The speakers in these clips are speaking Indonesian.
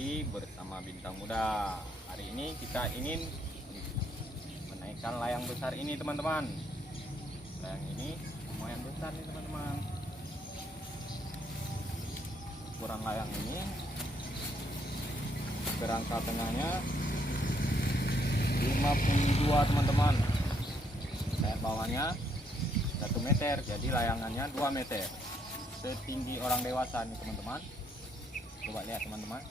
kembali bersama Bintang Muda. Hari ini kita ingin menaikkan layang besar ini, teman-teman. Layang ini lumayan besar nih, teman-teman. Ukuran layang ini kerangka tengahnya 52, teman-teman. Sayap bawahnya 1 meter, jadi layangannya 2 meter, setinggi orang dewasa nih, teman-teman. Coba lihat, teman-teman.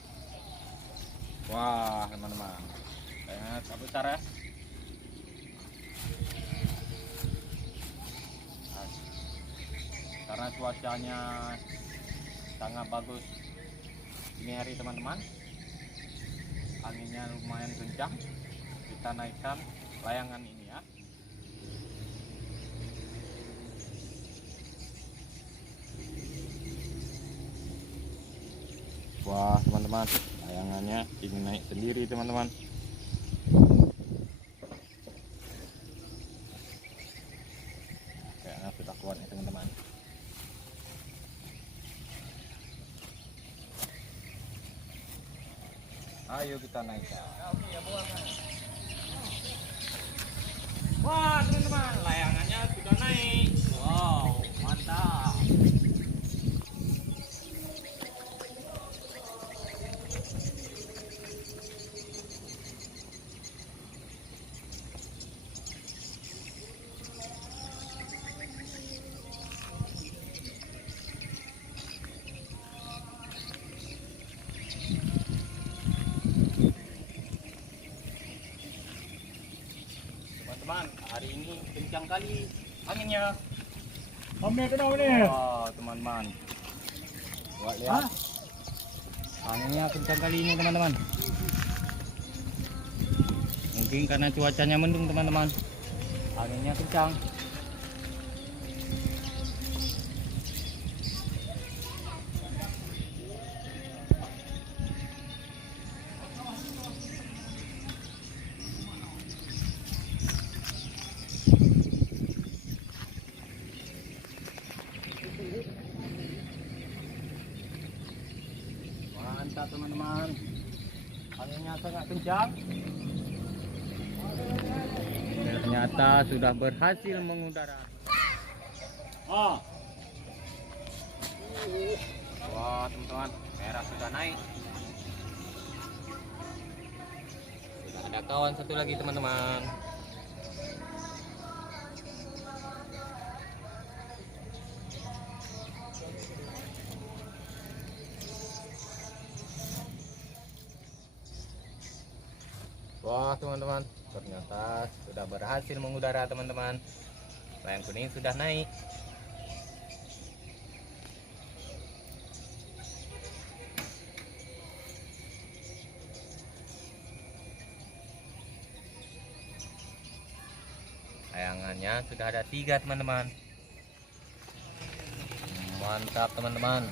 Wah, teman-teman, sangat besar ya. Nah, karena cuacanya sangat bagus ini hari, teman-teman, anginnya lumayan kencang, kita naikkan layangan ini ya. Wah, teman-teman, layangannya ingin naik sendiri, teman-teman. Kayaknya sudah kuat nih, teman-teman. Ayo kita naikkan. Wah, teman-teman, layangannya sudah naik. Wow, mantap. Teman-teman, hari ini kencang kali anginnya. Wah, teman-teman, buat lihat. Anginnya kencang kali ini, teman-teman. Mungkin karena cuacanya mendung, teman-teman. Anginnya kencang. Mantap, teman-teman, anginnya sangat kencang. Ternyata sudah berhasil mengudara. Wah, teman-teman, merah sudah naik. Sudah ada kawan satu lagi, teman-teman. Wah, teman-teman, ternyata sudah berhasil mengudara, teman-teman. Layang kuning sudah naik. Layangannya sudah ada 3, teman-teman. Mantap, teman-teman.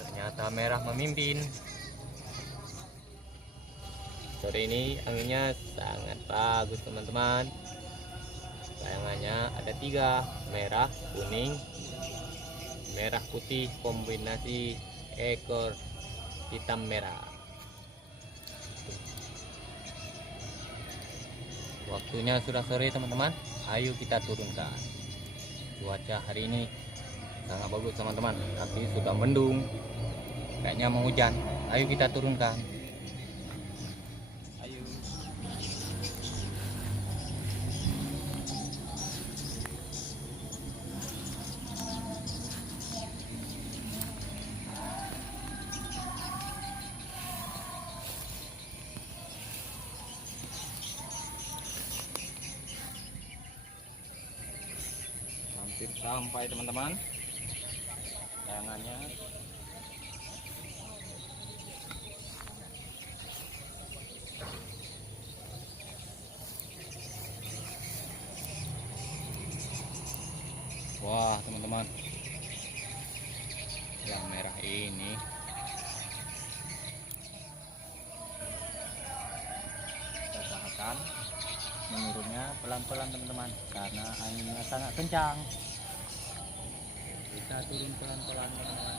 Ternyata merah memimpin. Sore ini anginnya sangat bagus, teman-teman. Layangannya ada 3, merah, kuning, merah putih, kombinasi ekor hitam merah. Waktunya sudah sore, teman-teman. Ayo kita turunkan. Cuaca hari ini sangat bagus, teman-teman, tapi sudah mendung, kayaknya mau hujan. Ayo kita turunkan. Hampir sampai, teman-teman, layangannya. Wah, teman-teman, yang merah ini kita usahakan menurunnya pelan-pelan, teman-teman, karena anginnya sangat kencang. Kita turun pelan-pelan, teman-teman.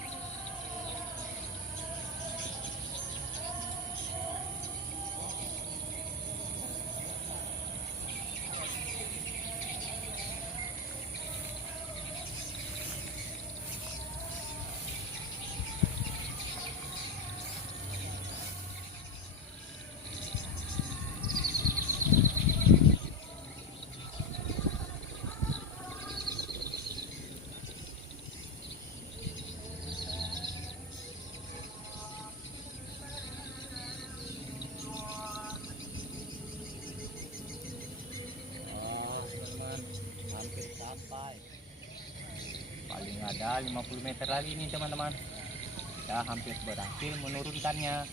tinggal 50 meter lagi nih teman-teman. Kita hampir berhasil menurunkannya.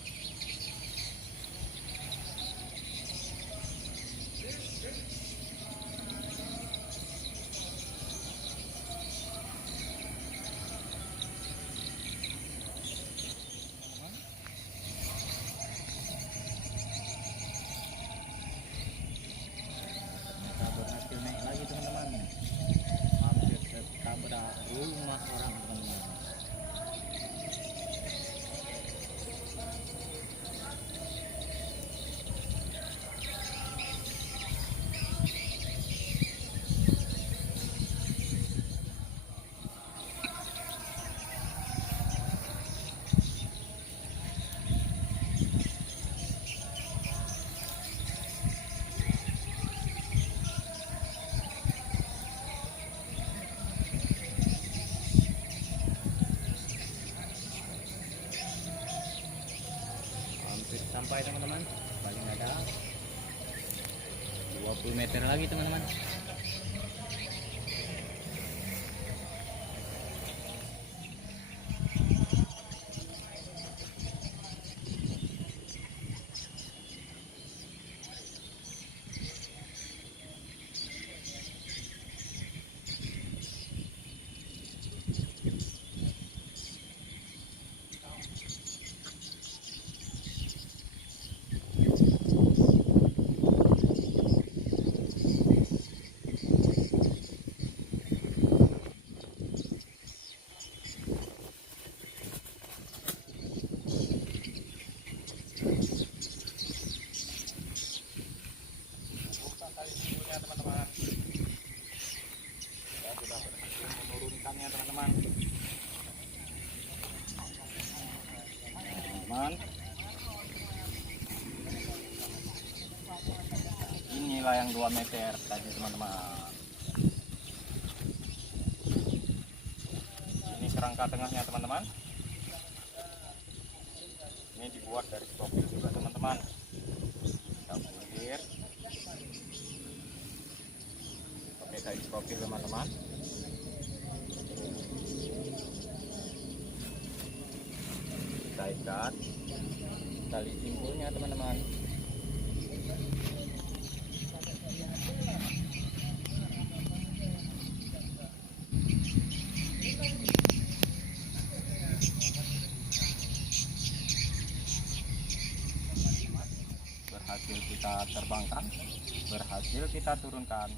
Kita berhasil naik lagi teman-teman. Hampir tertabrak rumah orang teman-teman. Hampir sampai teman-teman, paling ada 20 meter lagi teman-teman. Teman-teman, kita sudah berhasil menurunkannya teman-teman. Inilah yang 2 meter tadi teman-teman. Ini kerangka tengahnya teman-teman. Ini dibuat dari profil juga teman-teman. Kita punggir pakai kain profil teman-teman. Kita ikat tali simpulnya teman-teman. Berhasil kita terbangkan, berhasil kita turunkan.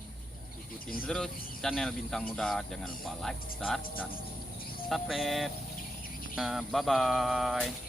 Ikutin terus channel Bintang Muda, jangan lupa like, share, dan subscribe. Bye bye.